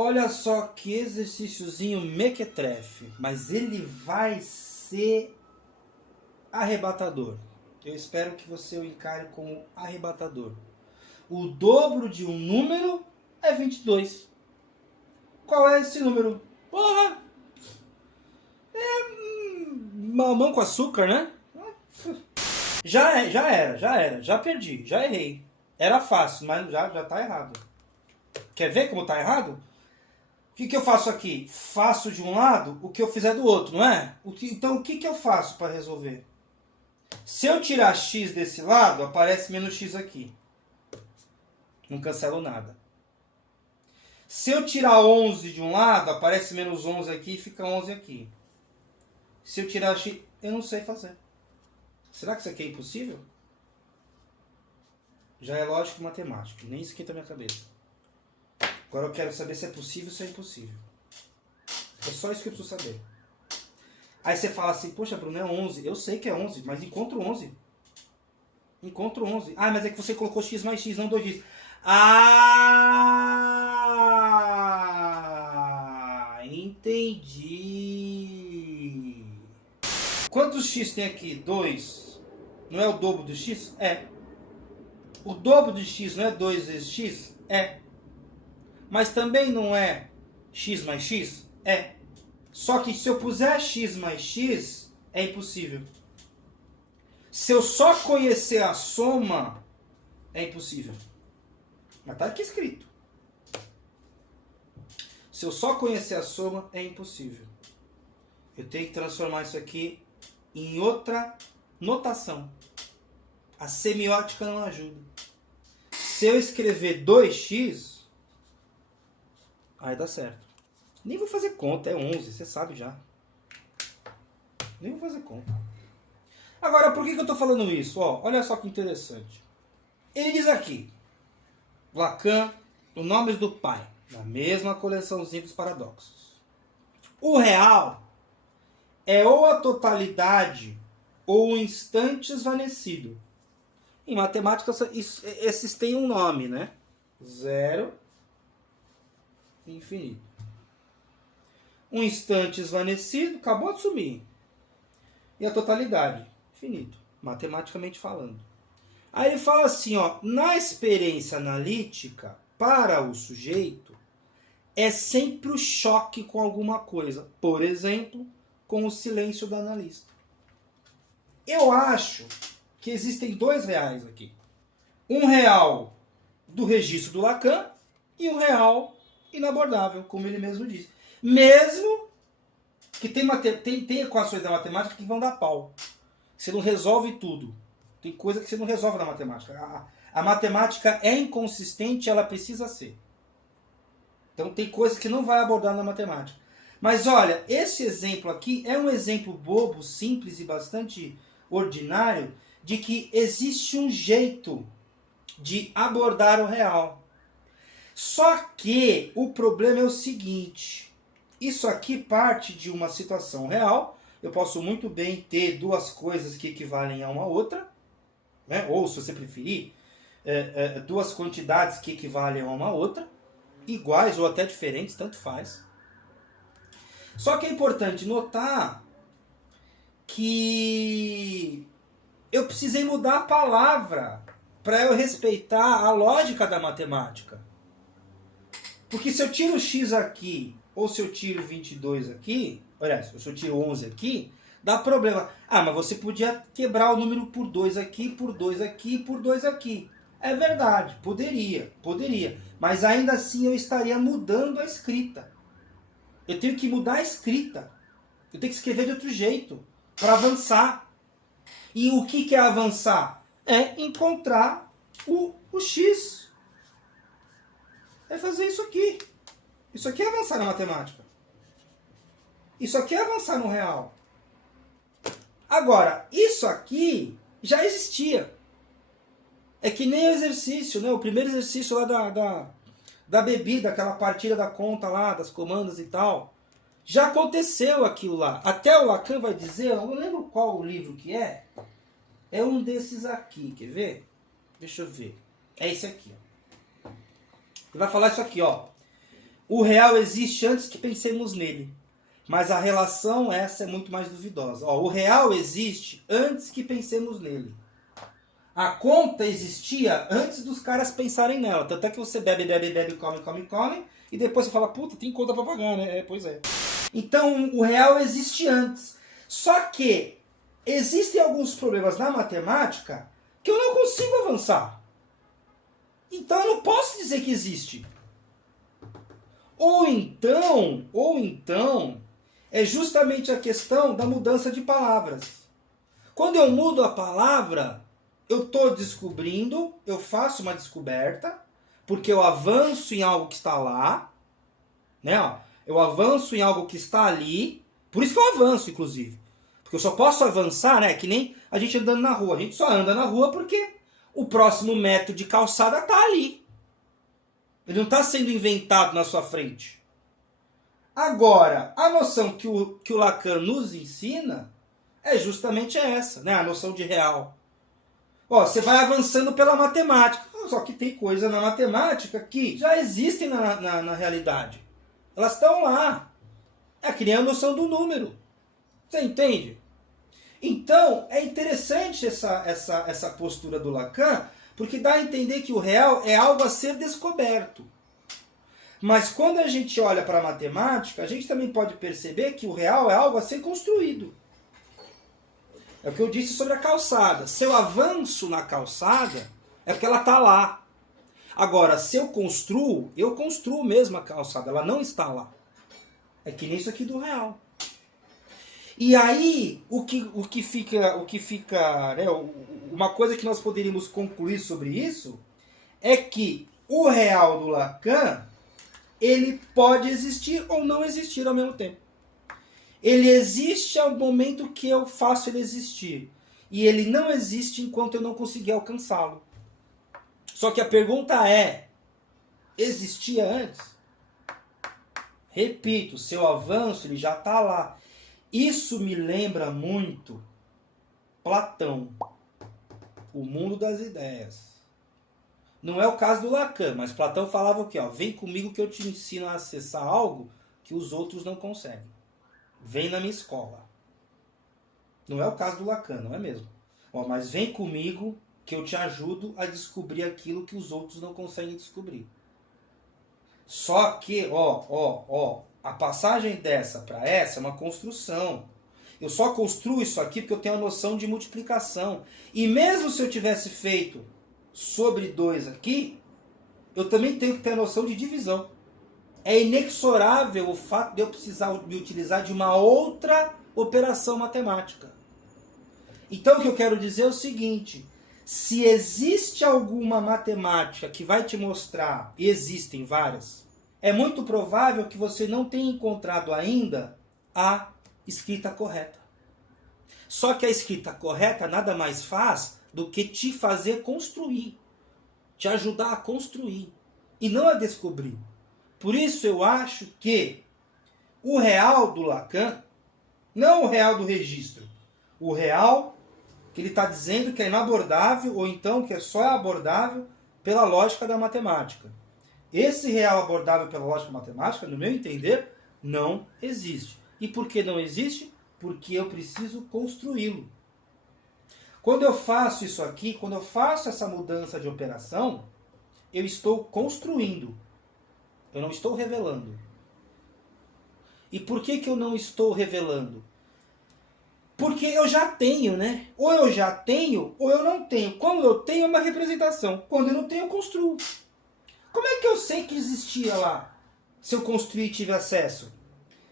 Olha só que exercíciozinho mequetrefe, mas ele vai ser arrebatador. Eu espero que você o encare como arrebatador. O dobro de um número é 22. Qual é esse número? Porra! Mamão com açúcar, né? Já era. Já perdi, já errei. Era fácil, mas já tá errado. Quer ver como tá errado? O que eu faço aqui? Faço de um lado o que eu fizer do outro, não é? Então o que eu faço para resolver? Se eu tirar x desse lado, aparece menos x aqui. Não cancelo nada. Se eu tirar 11 de um lado, aparece menos 11 aqui e fica 11 aqui. Se eu tirar x, eu não sei fazer. Será que isso aqui é impossível? Já é lógica e matemática. Nem esquenta a minha cabeça. Agora eu quero saber se é possível ou se é impossível. É só isso que eu preciso saber. Aí você fala assim, poxa, Bruno, é 11. Eu sei que é 11, mas encontro 11. Encontro 11. Ah, mas é que você colocou x mais x, não 2x. Ah, entendi. Quantos x tem aqui? 2. Não é o dobro do x? É. O dobro de x não é 2 vezes x? É. Mas também não é x mais x? É. Só que se eu puser x mais x, é impossível. Se eu só conhecer a soma, é impossível. Mas está aqui escrito. Se eu só conhecer a soma, é impossível. Eu tenho que transformar isso aqui em outra notação. A semiótica não ajuda. Se eu escrever 2x, aí dá certo. Nem vou fazer conta, é 11, você sabe já. Nem vou fazer conta. Agora, por que eu estou falando isso? Ó, olha só que interessante. Ele diz aqui, Lacan, os nomes do pai, na mesma coleçãozinha dos paradoxos. O real é ou a totalidade ou o instante esvanecido. Em matemática, esses têm um nome, né? Zero e infinito. Um instante esvanecido, acabou de sumir. E a totalidade, infinito, matematicamente falando. Aí ele fala assim, ó, na experiência analítica, para o sujeito, é sempre o choque com alguma coisa. Por exemplo, com o silêncio do analista. Eu acho que existem dois reais aqui. Um real do registro do Lacan e um real inabordável, como ele mesmo disse. Mesmo que tem equações da matemática que vão dar pau. Você não resolve tudo. Tem coisa que você não resolve na matemática. A matemática é inconsistente, ela precisa ser. Então tem coisas que não vai abordar na matemática. Mas olha, esse exemplo aqui é um exemplo bobo, simples e bastante ordinário de que existe um jeito de abordar o real. Só que o problema é o seguinte, isso aqui parte de uma situação real, eu posso muito bem ter duas coisas que equivalem a uma outra, né? Ou se você preferir, duas quantidades que equivalem a uma outra, iguais ou até diferentes, tanto faz. Só que é importante notar que eu precisei mudar a palavra para eu respeitar a lógica da matemática. Porque se eu tiro x aqui, ou se eu tiro 22 aqui, olha, se eu tiro 11 aqui, dá problema. Ah, mas você podia quebrar o número por 2 aqui, por 2 aqui, por 2 aqui. É verdade, poderia. Mas ainda assim eu estaria mudando a escrita. Eu tenho que mudar a escrita. Eu tenho que escrever de outro jeito, para avançar. E o que é avançar? É encontrar o x. É fazer isso aqui. Isso aqui é avançar na matemática. Isso aqui é avançar no real. Agora, isso aqui já existia. É que nem o exercício, né? O primeiro exercício lá da bebida, aquela partida da conta lá, das comandas e tal. Já aconteceu aquilo lá. Até o Lacan vai dizer, eu não lembro qual o livro que é. É um desses aqui, quer ver? Deixa eu ver. É esse aqui, ó. Ele vai falar isso aqui, ó. O real existe antes que pensemos nele. Mas a relação essa é muito mais duvidosa. Ó, o real existe antes que pensemos nele. A conta existia antes dos caras pensarem nela. Tanto é que você bebe, bebe, bebe, come, come, come. E depois você fala, puta, tem conta pra pagar, né? Pois é. Então, o real existe antes. Só que existem alguns problemas na matemática que eu não consigo avançar. Então, eu não posso dizer que existe. Ou então, é justamente a questão da mudança de palavras. Quando eu mudo a palavra, eu estou descobrindo, eu faço uma descoberta, porque eu avanço em algo que está lá, né? Eu avanço em algo que está ali, por isso que eu avanço, inclusive. Porque eu só posso avançar, né? Que nem a gente andando na rua. A gente só anda na rua porque o próximo metro de calçada está ali. Ele não está sendo inventado na sua frente. Agora, a noção que o Lacan nos ensina é justamente essa, né? A noção de real. Ó, você vai avançando pela matemática. Só que tem coisa na matemática que já existem na realidade. Elas estão lá. É que nem a noção do número. Você entende? Então, é interessante essa postura do Lacan, porque dá a entender que o real é algo a ser descoberto. Mas quando a gente olha para a matemática, a gente também pode perceber que o real é algo a ser construído. É o que eu disse sobre a calçada. Se eu avanço na calçada, é porque ela está lá. Agora, se eu construo mesmo a calçada, ela não está lá. É que nem isso aqui do real. E aí, o que fica, né, uma coisa que nós poderíamos concluir sobre isso, é que o real do Lacan, ele pode existir ou não existir ao mesmo tempo. Ele existe ao momento que eu faço ele existir. E ele não existe enquanto eu não conseguir alcançá-lo. Só que a pergunta é, existia antes? Repito, seu avanço ele já está lá. Isso me lembra muito Platão, o mundo das ideias. Não é o caso do Lacan, mas Platão falava o quê? Ó, vem comigo que eu te ensino a acessar algo que os outros não conseguem. Vem na minha escola. Não é o caso do Lacan, não é mesmo? Ó, mas vem comigo que eu te ajudo a descobrir aquilo que os outros não conseguem descobrir. Só que, a passagem dessa para essa é uma construção. Eu só construo isso aqui porque eu tenho a noção de multiplicação. E mesmo se eu tivesse feito sobre 2 aqui, eu também tenho que ter a noção de divisão. É inexorável o fato de eu precisar me utilizar de uma outra operação matemática. Então o que eu quero dizer é o seguinte: se existe alguma matemática que vai te mostrar, e existem várias, é muito provável que você não tenha encontrado ainda a escrita correta. Só que a escrita correta nada mais faz do que te fazer construir, te ajudar a construir, e não a descobrir. Por isso eu acho que o real do Lacan, não o real do registro, o real que ele está dizendo que é inabordável, ou então que só é abordável pela lógica da matemática. Esse real abordável pela lógica matemática, no meu entender, não existe. E por que não existe? Porque eu preciso construí-lo. Quando eu faço isso aqui, quando eu faço essa mudança de operação, eu estou construindo. Eu não estou revelando. E por que eu não estou revelando? Porque eu já tenho, né? Ou eu já tenho, ou eu não tenho. Quando eu tenho, é uma representação. Quando eu não tenho, eu construo. Como é que eu sei que existia lá, se eu construí e tive acesso?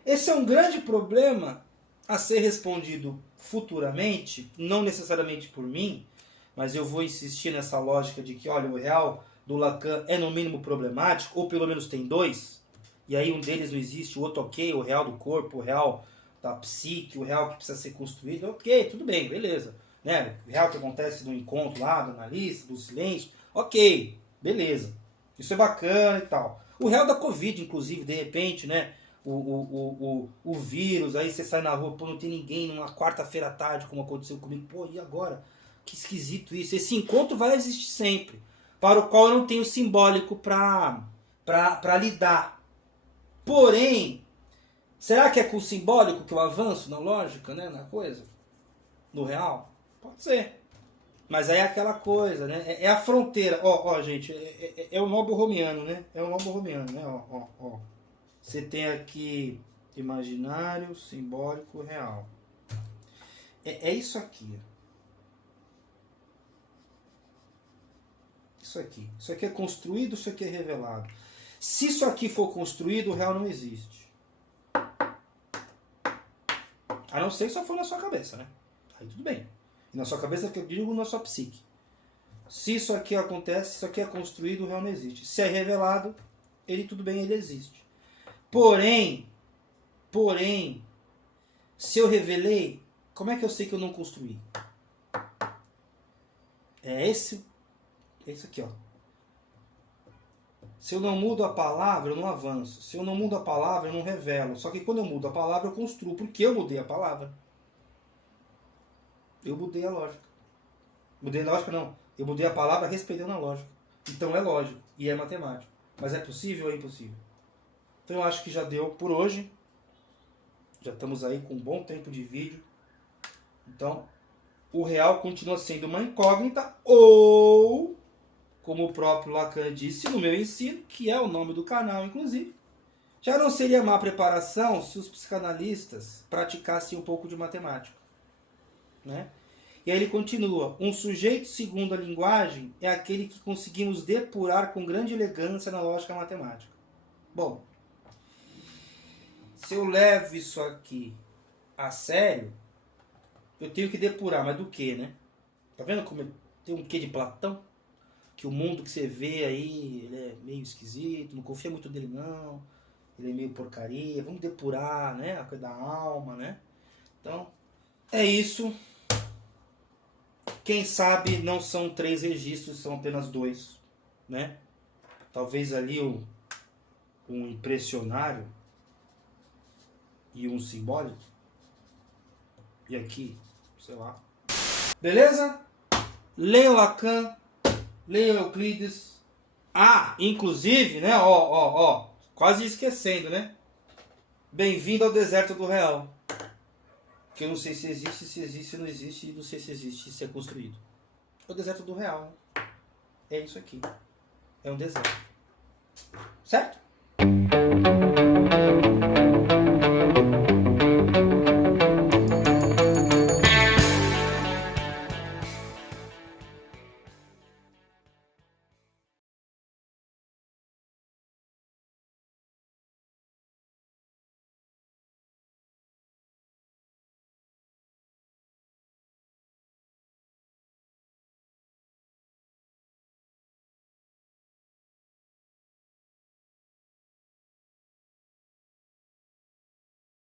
Esse é um grande problema a ser respondido futuramente, não necessariamente por mim, mas eu vou insistir nessa lógica de que, olha, o real do Lacan é no mínimo problemático, ou pelo menos tem 2, e aí um deles não existe, o outro ok, o real do corpo, o real da psique, o real que precisa ser construído, ok, tudo bem, beleza. Né? O real que acontece no encontro lá, do analista, do silêncio, ok, beleza. Isso é bacana e tal. O real da Covid, inclusive, de repente, né? O vírus, aí você sai na rua, pô, não tem ninguém numa quarta-feira à tarde, como aconteceu comigo. Pô, e agora? Que esquisito isso. Esse encontro vai existir sempre, para o qual eu não tenho simbólico para lidar. Porém, será que é com o simbólico que eu avanço na lógica, né? Na coisa? No real? Pode ser. Mas aí é aquela coisa, né? É a fronteira. Ó, gente, é o nó borromiano, né? É o nó borromiano, né? Ó. Você tem aqui imaginário, simbólico, real. É isso aqui. Isso aqui. Isso aqui é construído, isso aqui é revelado. Se isso aqui for construído, o real não existe. A não ser que só for na sua cabeça, né? Aí tudo bem. E na sua cabeça que eu digo, na sua psique. Se isso aqui acontece, isso aqui é construído, o real não existe. Se é revelado, ele tudo bem, ele existe. Porém, se eu revelei, como é que eu sei que eu não construí? É isso aqui, ó. Se eu não mudo a palavra, eu não avanço. Se eu não mudo a palavra, eu não revelo. Só que quando eu mudo a palavra, eu construo. Porque eu mudei a palavra. Eu mudei a lógica. Mudei a lógica, não. Eu mudei a palavra respeitando a lógica. Então é lógico. E é matemático. Mas é possível ou é impossível? Então eu acho que já deu por hoje. Já estamos aí com um bom tempo de vídeo. Então, o real continua sendo uma incógnita ou, como o próprio Lacan disse no meu ensino, que é o nome do canal, inclusive, já não seria má preparação se os psicanalistas praticassem um pouco de matemática. Né? E aí ele continua: um sujeito segundo a linguagem é aquele que conseguimos depurar com grande elegância na lógica matemática. Bom, se eu levo isso aqui a sério, eu tenho que depurar, mas do que, né? Tá vendo como tem um quê de Platão? Que o mundo que você vê aí, ele é meio esquisito, não confia muito nele não, ele é meio porcaria, vamos depurar, né? A coisa da alma, né? Então, é isso. Quem sabe não são 3 registros, são apenas 2, né? Talvez ali um impressionário e um simbólico. E aqui, sei lá. Beleza? Leiam Lacan, leiam Euclides. Ah, inclusive, né? Ó, quase esquecendo, né? Bem-vindo ao deserto do real. Que eu não sei se existe, não existe, e não sei se existe, se é construído. É o deserto do real. É isso aqui. É um deserto. Certo?